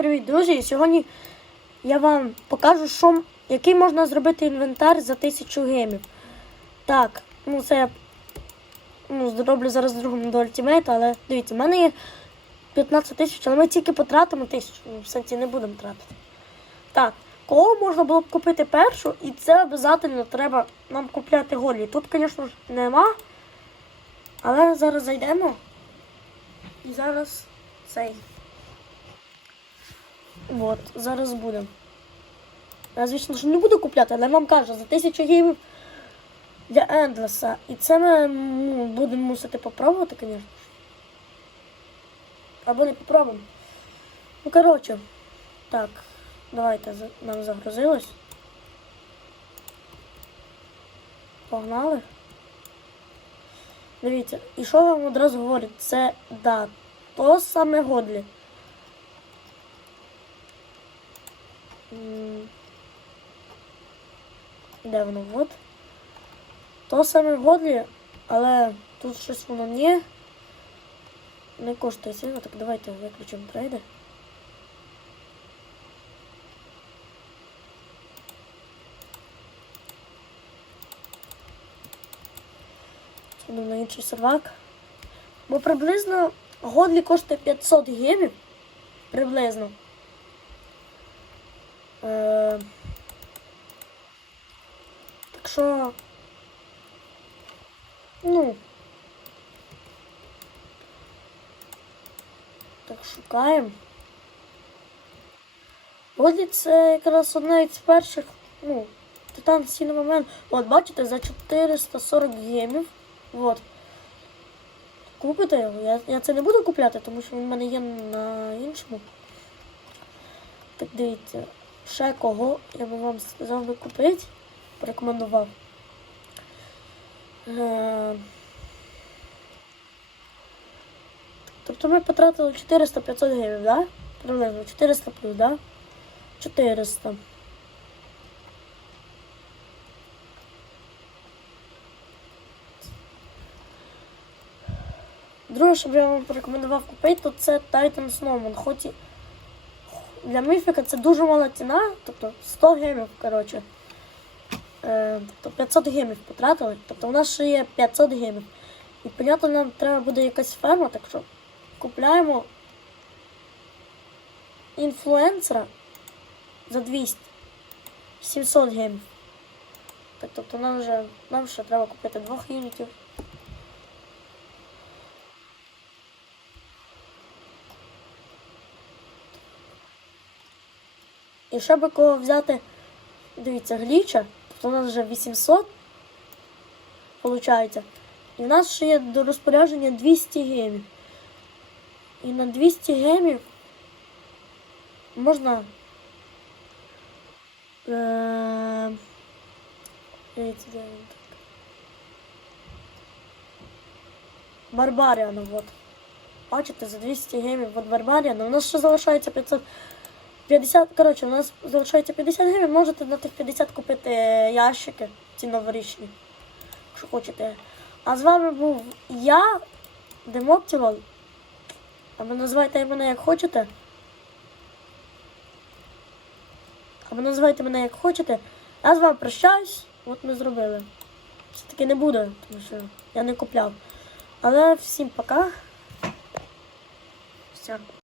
Привіт, друзі! Сьогодні я вам покажу, що, який можна зробити інвентар за 1000 гемів. Так, ну це я ну, зроблю зараз другому до ультимейта, але дивіться, в мене є 15 тисяч, але ми тільки потратимо тисячу, ну, в сенсі не будемо тратити. Так, кого можна було б купити першу, і це обов'язково треба нам купляти голі. Тут, звісно ж, нема. Але зараз зайдемо. І зараз цей. От, зараз будемо. Я, звісно ж, не буду купляти, але вам кажу, за 1000 гривень для Ендлеса. І це ми ну, будемо мусити попробувати, звісно. Або не попробуємо. Ну, коротше, так, давайте нам загрузилось. Погнали. Дивіться, і що вам одразу говорить? Це да, то саме Годлі. Де воно? От. То саме Годлі, але тут щось воно не, не коштує сильно, так давайте виключимо трейди. Іду на інший сервак. Бо приблизно Годлі коштує 500 гемів. Приблизно. Е, так що. Ну. Так шукаємо. Годлі це якраз одна із перших, ну, титан сильний момент. От, бачите, за 440 гемів. От. Купите його. Я, я це не буду купляти, тому що він в мене є на іншому. Так дивіться, ще кого я би вам сказав би купити, порекомендував. Е, Тобто ми потратили 400-500 гривень, да? Приблизно 400 плюс, да? 400. Друге, що б я вам порекомендував купити, то це Titan Snowman. Хоч і для міфіка це дуже мала ціна, тобто 100 гемів, коротше. Е, тобто 500 гемів потратили. Тобто у нас ще є 500 гемів. І понятно, нам треба буде якась ферма, так що купляємо інфлюенсера за 200. 700 гемів. Так, тобто нам вже нам ще треба купити двох юнітів. І щоб кого взяти, дивіться, гліча, тобто у нас вже 800, виходить. І в нас ще є до розпорядження 200 гемів. І на 200 гемів можна. Е... Барбаріана, от. Бачите, за 200 гемів от Барбаріана. У нас ще залишається 500. 50, коротше, у нас залишається 50 гривень, можете на тих 50 купити ящики, ці новорічні, якщо хочете. А з вами був я, Демоптівал. Або називайте мене як хочете. Або називайте мене як хочете. Я з вами прощаюсь, от ми зробили. Все-таки не буде, тому що я не купляв. Але всім пока. Все.